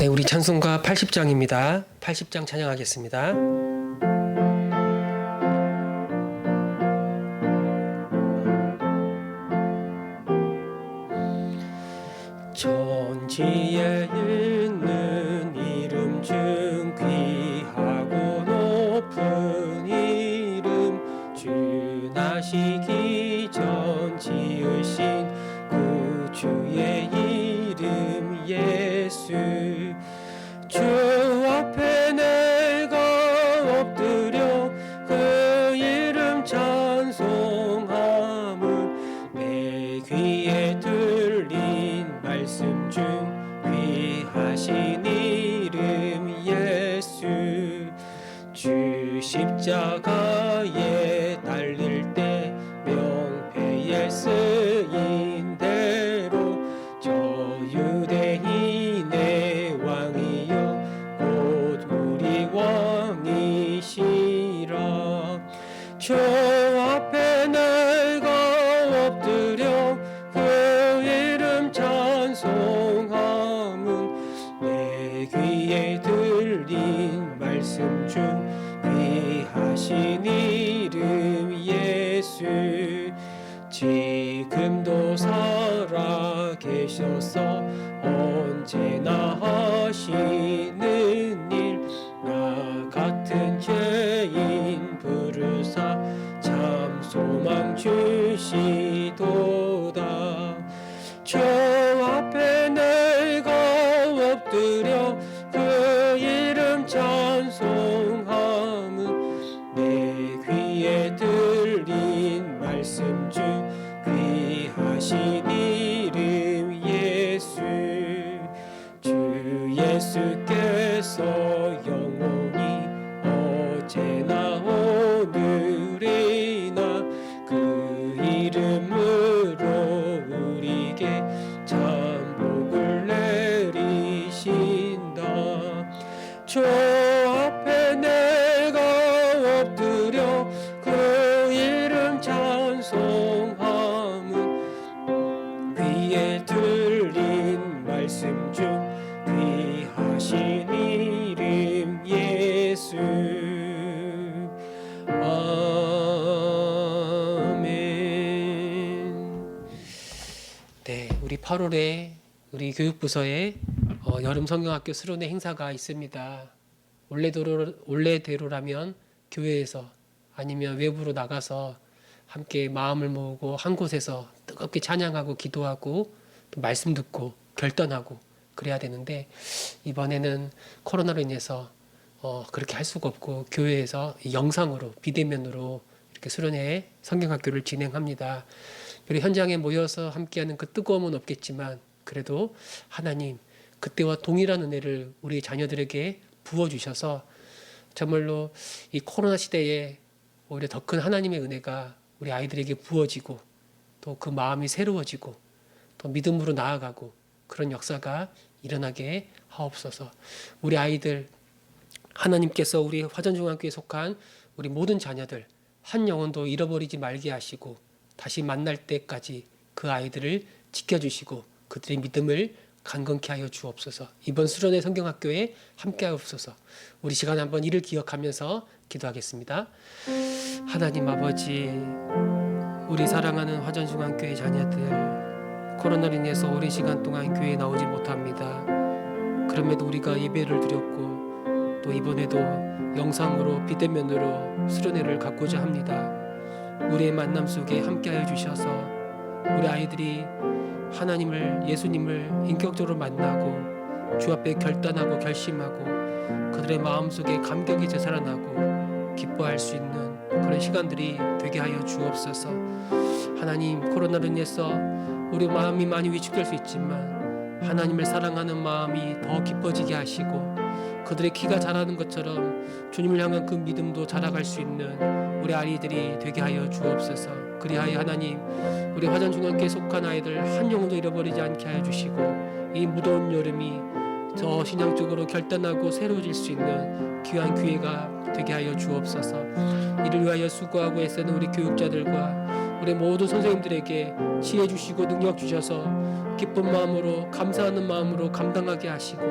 네, 우리 찬송가 80장입니다. 80장 찬양하겠습니다. 천지에 있는 이름 중 귀하고 높은 이름, 주 나시기 전 지으신 구주의 이름 예수. 주 앞에 내가 엎드려 그 이름 찬송함은 내 귀에 들린 말씀 중 귀하신 이름 예수. 주 십자가에 달릴 때 명패에 쓰인 대로 저 유대인의 왕이여 곧 우리 왕이시라. 저 앞에 내가 엎드려 그 이름 찬송함은 내 귀에 들린 말씀 중 귀하신 이름 예수. 지금도 살아 계셔서 언제나 하시는 일, 나 같은 죄인 부르사 참 소망 주시도다. 저 앞에 내가 엎드려 그 이름 찬송함은 내 귀에 들린 말씀 중 귀하신 이름 예수. 주 예수께서 영원히 어제나 오늘이나 그 이름으로 우리에게 참 복을 내리신다. 저 앞에 내가 엎드려 그 이름 찬송함은 귀에 들린 말씀 중 귀하신 이름 예수. 아멘. 네, 우리 8월에 우리 교육부서에 여름 성경학교 수련회 행사가 있습니다. 원래대로라면 교회에서 아니면 외부로 나가서 함께 마음을 모으고 한 곳에서 뜨겁게 찬양하고 기도하고 또 말씀 듣고 결단하고 그래야 되는데, 이번에는 코로나로 인해서 그렇게 할 수가 없고 교회에서 영상으로 비대면으로 이렇게 수련회 성경학교를 진행합니다. 그리고 현장에 모여서 함께하는 그 뜨거움은 없겠지만 그래도 하나님 그때와 동일한 은혜를 우리 자녀들에게 부어주셔서 정말로 이 코로나 시대에 오히려 더 큰 하나님의 은혜가 우리 아이들에게 부어지고 또 그 마음이 새로워지고 또 믿음으로 나아가고 그런 역사가 일어나게 하옵소서. 우리 아이들, 하나님께서 우리 화전중앙교회에 속한 우리 모든 자녀들 한 영혼도 잃어버리지 말게 하시고 다시 만날 때까지 그 아이들을 지켜주시고 그들의 믿음을 강건케 하여 주옵소서. 이번 수련회 성경학교에 함께 하옵소서. 우리 시간에 한번 이를 기억하면서 기도하겠습니다. 하나님 아버지, 우리 사랑하는 화전중앙교회 자녀들 코로나로 인해서 오랜 시간 동안 교회에 나오지 못합니다. 그럼에도 우리가 예배를 드렸고 또 이번에도 영상으로 비대면으로 수련회를 갖고자 합니다. 우리의 만남 속에 함께하여 주셔서 우리 아이들이 하나님을, 예수님을 인격적으로 만나고 주 앞에 결단하고 결심하고 그들의 마음속에 감격이 되살아나고 기뻐할 수 있는 그런 시간들이 되게 하여 주옵소서. 하나님, 코로나로 인해서 우리 마음이 많이 위축될 수 있지만 하나님을 사랑하는 마음이 더 깊어지게 하시고 그들의 키가 자라는 것처럼 주님을 향한 그 믿음도 자라갈 수 있는 우리 아이들이 되게 하여 주옵소서. 그리하여 하나님, 우리 화전중앙교회에 속한 아이들 한 영혼도 잃어버리지 않게 하여 주시고 이 무더운 여름이 더 신앙적으로 결단하고 새로워질 수 있는 귀한 기회가 되게 하여 주옵소서. 이를 위하여 수고하고 애쓰는 우리 교육자들과 우리 모든 선생님들에게 지혜 주시고 능력 주셔서 기쁜 마음으로 감사하는 마음으로 감당하게 하시고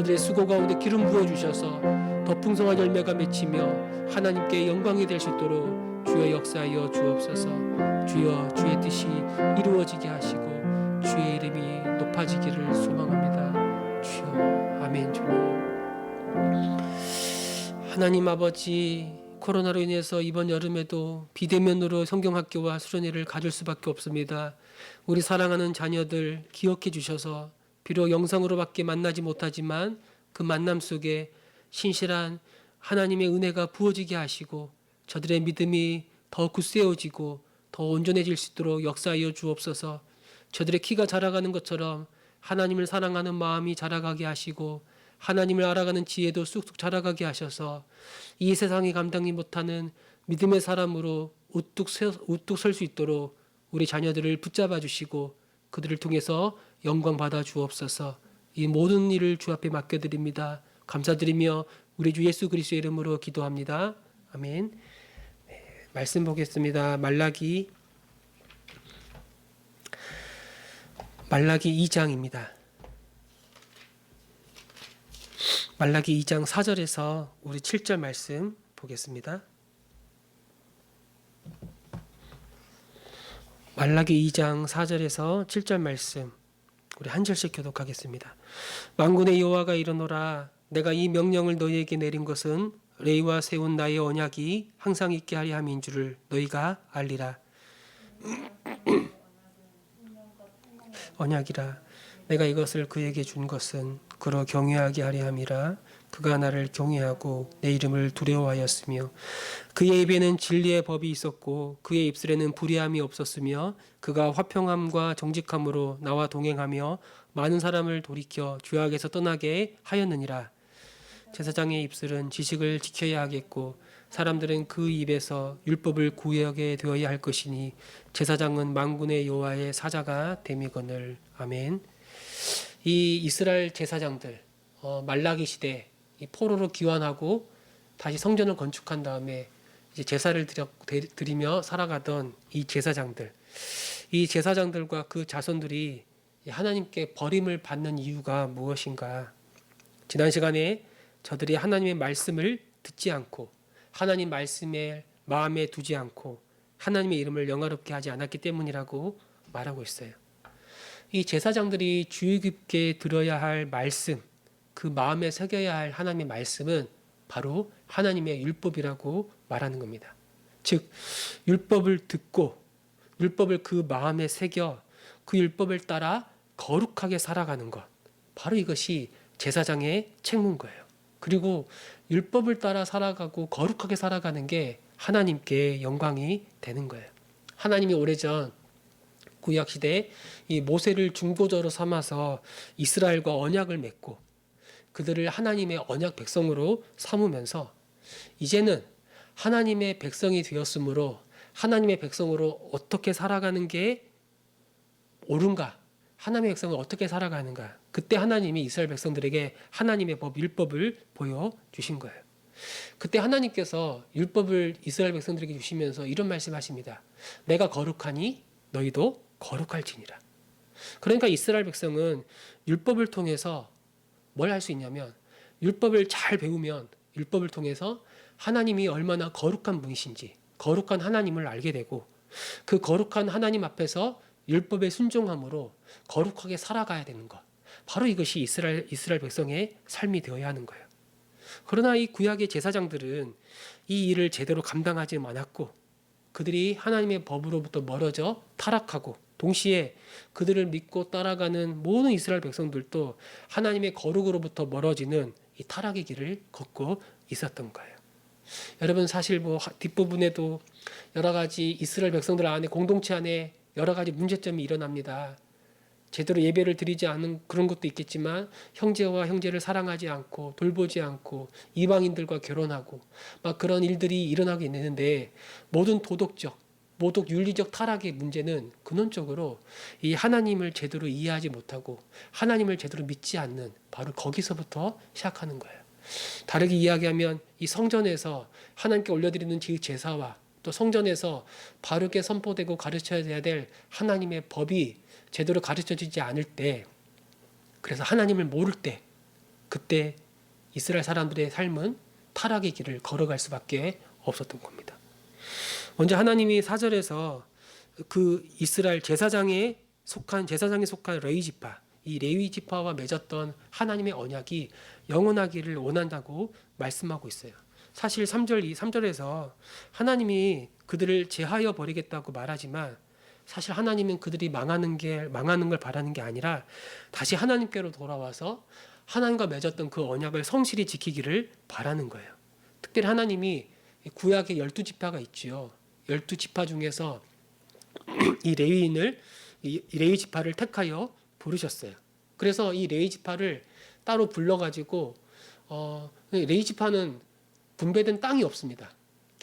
그들의 수고 가운데 기름 부어주셔서 더 풍성한 열매가 맺히며 하나님께 영광이 될 수 있도록 주여 역사하여 주옵소서. 주여 주의 뜻이 이루어지게 하시고 주의 이름이 높아지기를 소망합니다. 주여 아멘. 주님 하나님 아버지, 코로나로 인해서 이번 여름에도 비대면으로 성경학교와 수련회를 가질 수밖에 없습니다. 우리 사랑하는 자녀들 기억해 주셔서 비록 영상으로밖에 만나지 못하지만 그 만남 속에 신실한 하나님의 은혜가 부어지게 하시고 저들의 믿음이 더 굳세어지고 더 온전해질 수 있도록 역사하여 주옵소서. 저들의 키가 자라가는 것처럼 하나님을 사랑하는 마음이 자라가게 하시고 하나님을 알아가는 지혜도 쑥쑥 자라가게 하셔서 이 세상이 감당이 못하는 믿음의 사람으로 우뚝 설 수 있도록 우리 자녀들을 붙잡아 주시고 그들을 통해서 영광 받아 주옵소서. 이 모든 일을 주 앞에 맡겨드립니다. 감사드리며 우리 주 예수 그리스도의 이름으로 기도합니다. 아멘. 말씀 보겠습니다. 말라기 2장입니다. 말라기 2장 4절에서 우리 7절 말씀 보겠습니다. 말라기 2장 4절에서 7절 말씀 우리 한 절씩 교독하겠습니다. 만군의 여호와가 이르노라. 내가 이 명령을 너희에게 내린 것은 레위와 세운 나의 언약이 항상 있게 하려 함인 줄을 너희가 알리라. 언약이라. 내가 이것을 그에게 준 것은 그로 경외하게 하려 함이라. 그가 나를 경외하고 내 이름을 두려워하였으며 그의 입에는 진리의 법이 있었고 그의 입술에는 불의함이 없었으며 그가 화평함과 정직함으로 나와 동행하며 많은 사람을 돌이켜 죄악에서 떠나게 하였느니라. 제사장의 입술은 지식을 지켜야 하겠고 사람들은 그 입에서 율법을 구하게 되어야 할 것이니 제사장은 만군의 여호와의 사자가 됨이거늘. 아멘. 이 이스라엘 제사장들 말라기 시대 이 포로로 귀환하고 다시 성전을 건축한 다음에 이제 제사를 드리며 살아가던 이 제사장들과 그 자손들이 하나님께 버림을 받는 이유가 무엇인가? 지난 시간에 저들이 하나님의 말씀을 듣지 않고 하나님 말씀에 마음에 두지 않고 하나님의 이름을 영화롭게 하지 않았기 때문이라고 말하고 있어요. 이 제사장들이 주의 깊게 들어야 할 말씀, 그 마음에 새겨야 할 하나님의 말씀은 바로 하나님의 율법이라고 말하는 겁니다. 즉 율법을 듣고 율법을 그 마음에 새겨 그 율법을 따라 거룩하게 살아가는 것, 바로 이것이 제사장의 책무인 거예요. 그리고 율법을 따라 살아가고 거룩하게 살아가는 게 하나님께 영광이 되는 거예요. 하나님이 오래전 구약시대에 이 모세를 중보자로 삼아서 이스라엘과 언약을 맺고 그들을 하나님의 언약 백성으로 삼으면서 이제는 하나님의 백성이 되었으므로 하나님의 백성으로 어떻게 살아가는 게 옳은가? 하나님의 백성은 어떻게 살아가는가? 그때 하나님이 이스라엘 백성들에게 하나님의 법, 율법을 보여주신 거예요. 그때 하나님께서 율법을 이스라엘 백성들에게 주시면서 이런 말씀하십니다. 내가 거룩하니 너희도 거룩할지니라. 그러니까 이스라엘 백성은 율법을 통해서 뭘 할 수 있냐면 율법을 잘 배우면 율법을 통해서 하나님이 얼마나 거룩한 분이신지 거룩한 하나님을 알게 되고 그 거룩한 하나님 앞에서 율법에 순종함으로 거룩하게 살아가야 되는 것. 바로 이것이 이스라엘 백성의 삶이 되어야 하는 거예요. 그러나 이 구약의 제사장들은 이 일을 제대로 감당하지 않았고 그들이 하나님의 법으로부터 멀어져 타락하고 동시에 그들을 믿고 따라가는 모든 이스라엘 백성들도 하나님의 거룩으로부터 멀어지는 이 타락의 길을 걷고 있었던 거예요. 여러분 사실 뒷부분에도 여러 가지 이스라엘 백성들 안에 공동체 안에 여러 가지 문제점이 일어납니다. 제대로 예배를 드리지 않은 그런 것도 있겠지만 형제와 형제를 사랑하지 않고 돌보지 않고 이방인들과 결혼하고 막 그런 일들이 일어나게 있는데 모든 모독 윤리적 타락의 문제는 근원적으로 이 하나님을 제대로 이해하지 못하고 하나님을 제대로 믿지 않는 바로 거기서부터 시작하는 거예요. 다르게 이야기하면 이 성전에서 하나님께 올려드리는 제사와 또 성전에서 바르게 선포되고 가르쳐야 될 하나님의 법이 제대로 가르쳐지지 않을 때, 그래서 하나님을 모를 때 그때 이스라엘 사람들의 삶은 타락의 길을 걸어갈 수밖에 없었던 겁니다. 먼저 하나님이 4절에서 그 이스라엘 제사장에 속한 레위 지파, 이 레위 지파와 맺었던 하나님의 언약이 영원하기를 원한다고 말씀하고 있어요. 사실 3절에서 하나님이 그들을 제하여 버리겠다고 말하지만 사실 하나님은 그들이 망하는 걸 바라는 게 아니라 다시 하나님께로 돌아와서 하나님과 맺었던 그 언약을 성실히 지키기를 바라는 거예요. 특별히 하나님이 구약의 12지파가 있지요. 12지파 중에서 이 레위 지파를 택하여 부르셨어요. 그래서 이 레위 지파를 따로 불러가지고 레위 지파는 분배된 땅이 없습니다.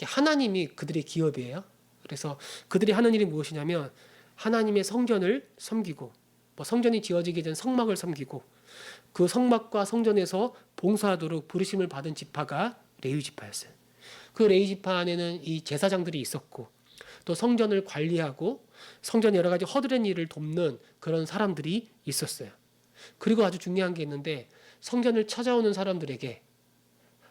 하나님이 그들의 기업이에요. 그래서 그들이 하는 일이 무엇이냐면 하나님의 성전을 섬기고 성전이 지어지기 전 성막을 섬기고 그 성막과 성전에서 봉사하도록 부르심을 받은 지파가 레위 지파였어요. 그 레위 지파 안에는 이 제사장들이 있었고 또 성전을 관리하고 성전 여러 가지 허드렛 일을 돕는 그런 사람들이 있었어요. 그리고 아주 중요한 게 있는데 성전을 찾아오는 사람들에게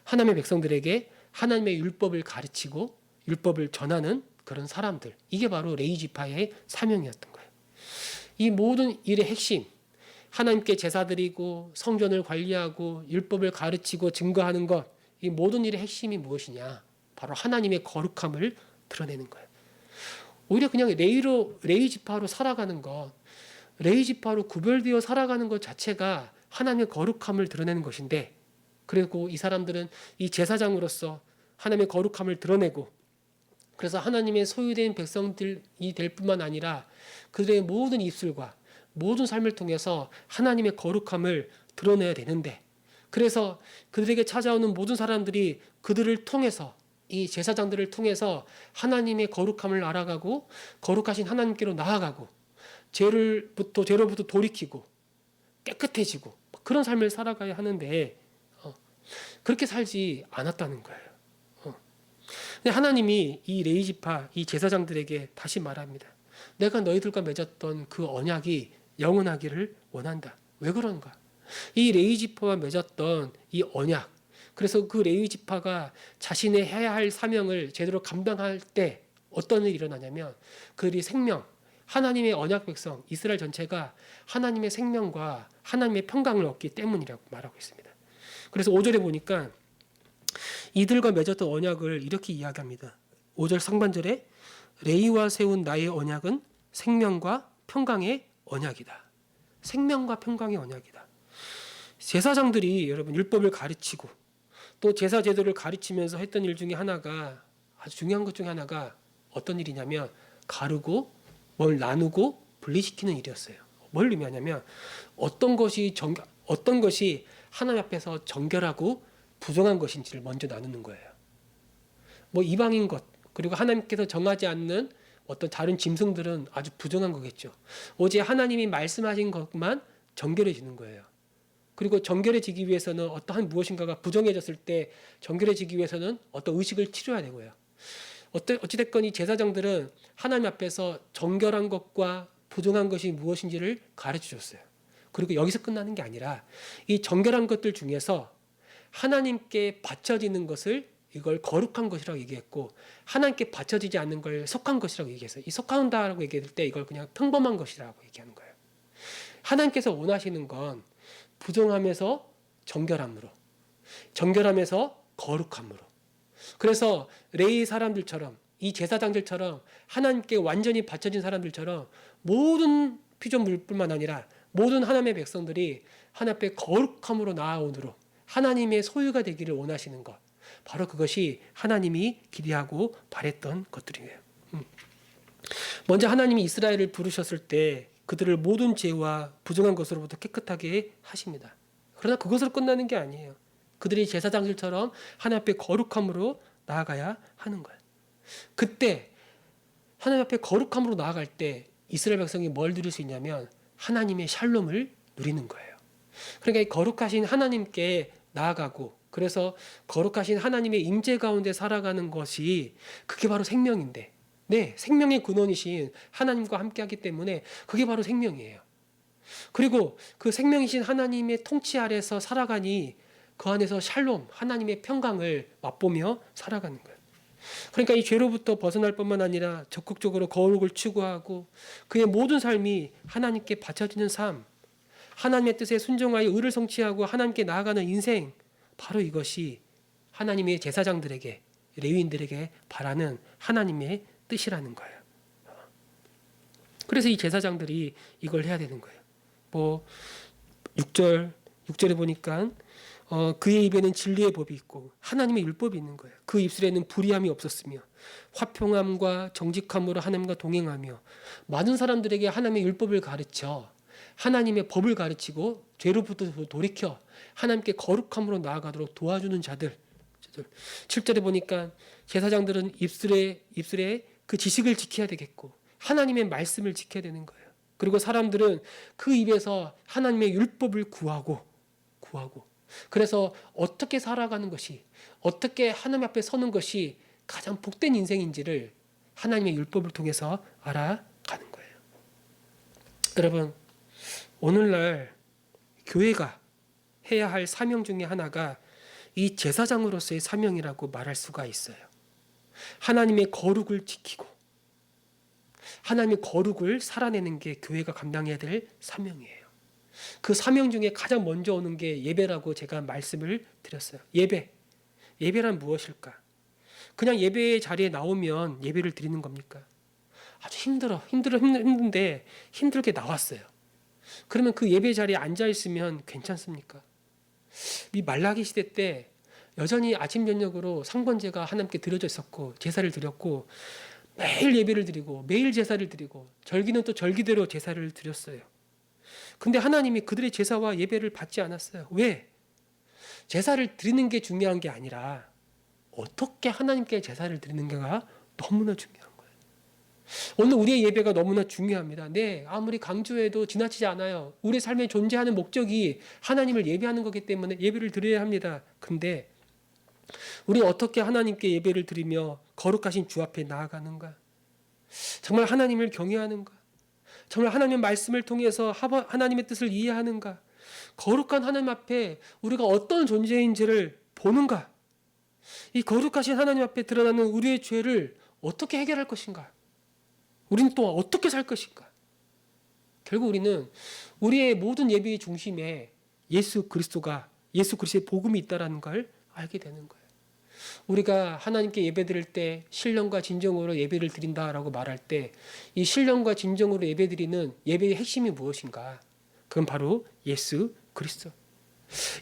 하나님의 백성들에게 하나님의 율법을 가르치고 율법을 전하는 그런 사람들, 이게 바로 레위 지파의 사명이었던 거예요. 이 모든 일의 핵심, 하나님께 제사 드리고 성전을 관리하고 율법을 가르치고 증거하는 것, 이 모든 일의 핵심이 무엇이냐? 바로 하나님의 거룩함을 드러내는 거예요. 오히려 그냥 레위 지파로 살아가는 것, 레위 지파로 구별되어 살아가는 것 자체가 하나님의 거룩함을 드러내는 것인데, 그리고 이 사람들은 이 제사장으로서 하나님의 거룩함을 드러내고, 그래서 하나님의 소유된 백성들이 될 뿐만 아니라 그들의 모든 입술과 모든 삶을 통해서 하나님의 거룩함을 드러내야 되는데, 그래서 그들에게 찾아오는 모든 사람들이 그들을 통해서, 이 제사장들을 통해서 하나님의 거룩함을 알아가고 거룩하신 하나님께로 나아가고 죄로부터 돌이키고 깨끗해지고 그런 삶을 살아가야 하는데 그렇게 살지 않았다는 거예요. 근데 하나님이 이 레위 지파, 이 제사장들에게 다시 말합니다. 내가 너희들과 맺었던 그 언약이 영원하기를 원한다. 왜 그런가? 이 레위 지파와 맺었던 이 언약, 그래서 그 레위 지파가 자신의 해야 할 사명을 제대로 감당할 때 어떤 일이 일어나냐면 그들이 생명, 하나님의 언약 백성, 이스라엘 전체가 하나님의 생명과 하나님의 평강을 얻기 때문이라고 말하고 있습니다. 그래서 5절에 보니까 이들과 맺었던 언약을 이렇게 이야기합니다. 5절 상반절에 레위와 세운 나의 언약은 생명과 평강의 언약이다. 생명과 평강의 언약이다. 제사장들이 여러분 율법을 가르치고 또 제사 제도를 가르치면서 했던 일 중에 하나가, 아주 중요한 것 중에 하나가 어떤 일이냐면 가르고 뭘 나누고 분리시키는 일이었어요. 뭘 의미하냐면 어떤 것이 하나님 앞에서 정결하고 부정한 것인지를 먼저 나누는 거예요. 이방인 것, 그리고 하나님께서 정하지 않는 어떤 다른 짐승들은 아주 부정한 거겠죠. 오직 하나님이 말씀하신 것만 정결해지는 거예요. 그리고 정결해지기 위해서는 어떠한 무엇인가가 부정해졌을 때 정결해지기 위해서는 어떤 의식을 치러야 되고요. 어찌됐건 이 제사장들은 하나님 앞에서 정결한 것과 부정한 것이 무엇인지를 가르쳐 줬어요. 그리고 여기서 끝나는 게 아니라 이 정결한 것들 중에서 하나님께 바쳐지는 것을 이걸 거룩한 것이라고 얘기했고, 하나님께 바쳐지지 않는 걸 속한 것이라고 얘기했어요. 이 속한다라고 얘기할 때 이걸 그냥 평범한 것이라고 얘기하는 거예요. 하나님께서 원하시는 건 부정함에서 정결함으로, 정결함에서 거룩함으로. 그래서 레위 사람들처럼, 이 제사장들처럼 하나님께 완전히 바쳐진 사람들처럼 모든 피조물뿐만 아니라 모든 하나님의 백성들이 하나님 앞에 거룩함으로 나아오도록 하나님의 소유가 되기를 원하시는 것, 바로 그것이 하나님이 기대하고 바랬던 것들이에요. 먼저 하나님이 이스라엘을 부르셨을 때 그들을 모든 죄와 부정한 것으로부터 깨끗하게 하십니다. 그러나 그것으로 끝나는 게 아니에요. 그들이 제사장들처럼 하나님 앞에 거룩함으로 나아가야 하는 거예요. 그때 하나님 앞에 거룩함으로 나아갈 때 이스라엘 백성이 뭘 누릴 수 있냐면 하나님의 샬롬을 누리는 거예요. 그러니까 이 거룩하신 하나님께 나아가고, 그래서 거룩하신 하나님의 임재 가운데 살아가는 것이 그게 바로 생명인데, 네, 생명의 근원이신 하나님과 함께하기 때문에 그게 바로 생명이에요. 그리고 그 생명이신 하나님의 통치 아래서 살아가니 그 안에서 샬롬, 하나님의 평강을 맛보며 살아가는 거예요. 그러니까 이 죄로부터 벗어날 뿐만 아니라 적극적으로 거룩을 추구하고 그의 모든 삶이 하나님께 바쳐지는 삶, 하나님의 뜻에 순종하여 의를 성취하고 하나님께 나아가는 인생, 바로 이것이 하나님의 제사장들에게, 레위인들에게 바라는 하나님의 뜻이라는 거예요. 그래서 이 제사장들이 이걸 해야 되는 거예요. 뭐 6절에 보니까 그의 입에는 진리의 법이 있고 하나님의 율법이 있는 거예요. 그 입술에는 불의함이 없었으며 화평함과 정직함으로 하나님과 동행하며 많은 사람들에게 하나님의 율법을 가르쳐 하나님의 법을 가르치고 죄로부터 돌이켜 하나님께 거룩함으로 나아가도록 도와주는 자들. 7절에 보니까 제사장들은 입술에 그 지식을 지켜야 되겠고 하나님의 말씀을 지켜야 되는 거예요. 그리고 사람들은 그 입에서 하나님의 율법을 구하고 그래서 어떻게 살아가는 것이, 어떻게 하나님 앞에 서는 것이 가장 복된 인생인지를 하나님의 율법을 통해서 알아가는 거예요. 여러분, 오늘날 교회가 해야 할 사명 중에 하나가 이 제사장으로서의 사명이라고 말할 수가 있어요. 하나님의 거룩을 지키고 하나님의 거룩을 살아내는 게 교회가 감당해야 될 사명이에요. 그 사명 중에 가장 먼저 오는 게 예배라고 제가 말씀을 드렸어요. 예배란 무엇일까? 그냥 예배의 자리에 나오면 예배를 드리는 겁니까? 아주 힘든데 힘들게 나왔어요. 그러면 그 예배 자리에 앉아 있으면 괜찮습니까? 이 말라기 시대 때 여전히 아침 저녁으로 상번제가 하나님께 드려져 있었고 제사를 드렸고 매일 예배를 드리고 매일 제사를 드리고 절기는 또 절기대로 제사를 드렸어요. 근데 하나님이 그들의 제사와 예배를 받지 않았어요. 왜? 제사를 드리는 게 중요한 게 아니라 어떻게 하나님께 제사를 드리는가가 너무나 중요한 거예요. 오늘 우리의 예배가 너무나 중요합니다. 네, 아무리 강조해도 지나치지 않아요. 우리 삶에 존재하는 목적이 하나님을 예배하는 거기 때문에 예배를 드려야 합니다. 근데 우리 어떻게 하나님께 예배를 드리며 거룩하신 주 앞에 나아가는가? 정말 하나님을 경외하는가? 정말 하나님의 말씀을 통해서 하나님의 뜻을 이해하는가? 거룩한 하나님 앞에 우리가 어떤 존재인지를 보는가? 이 거룩하신 하나님 앞에 드러나는 우리의 죄를 어떻게 해결할 것인가? 우리는 또 어떻게 살 것인가? 결국 우리는 우리의 모든 예배의 중심에 예수 그리스도의 복음이 있다는 걸 알게 되는 거예요. 우리가 하나님께 예배드릴 때 신령과 진정으로 예배를 드린다라고 말할 때 이 신령과 진정으로 예배드리는 예배의 핵심이 무엇인가? 그건 바로 예수 그리스도.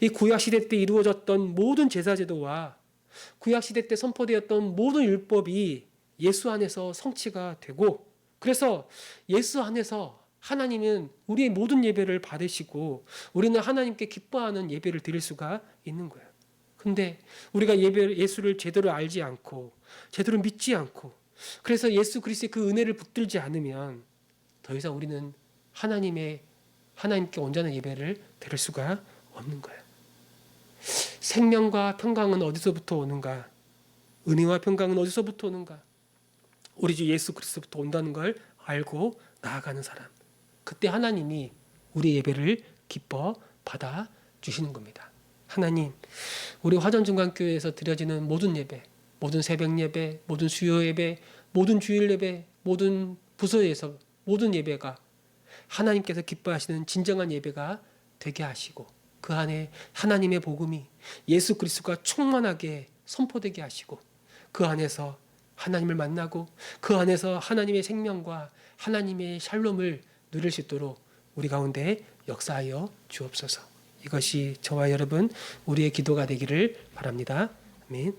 이 구약시대 때 이루어졌던 모든 제사제도와 구약시대 때 선포되었던 모든 율법이 예수 안에서 성취가 되고 그래서 예수 안에서 하나님은 우리의 모든 예배를 받으시고 우리는 하나님께 기뻐하는 예배를 드릴 수가 있는 거예요. 근데 우리가 예수를 제대로 알지 않고 제대로 믿지 않고 그래서 예수 그리스도의 그 은혜를 붙들지 않으면 더 이상 우리는 하나님께 온전한 예배를 드릴 수가 없는 거예요. 생명과 평강은 어디서부터 오는가? 은혜와 평강은 어디서부터 오는가? 우리 주 예수 그리스도부터 온다는 걸 알고 나아가는 사람. 그때 하나님이 우리 예배를 기뻐 받아 주시는 겁니다. 하나님, 우리 화전중간교회에서 드려지는 모든 예배, 모든 새벽 예배, 모든 수요 예배, 모든 주일 예배, 모든 부서에서 모든 예배가 하나님께서 기뻐하시는 진정한 예배가 되게 하시고 그 안에 하나님의 복음이 예수 그리스도가 충만하게 선포되게 하시고 그 안에서 하나님을 만나고 그 안에서 하나님의 생명과 하나님의 샬롬을 누릴 수 있도록 우리 가운데 역사하여 주옵소서. 이것이 저와 여러분 우리의 기도가 되기를 바랍니다. 아멘.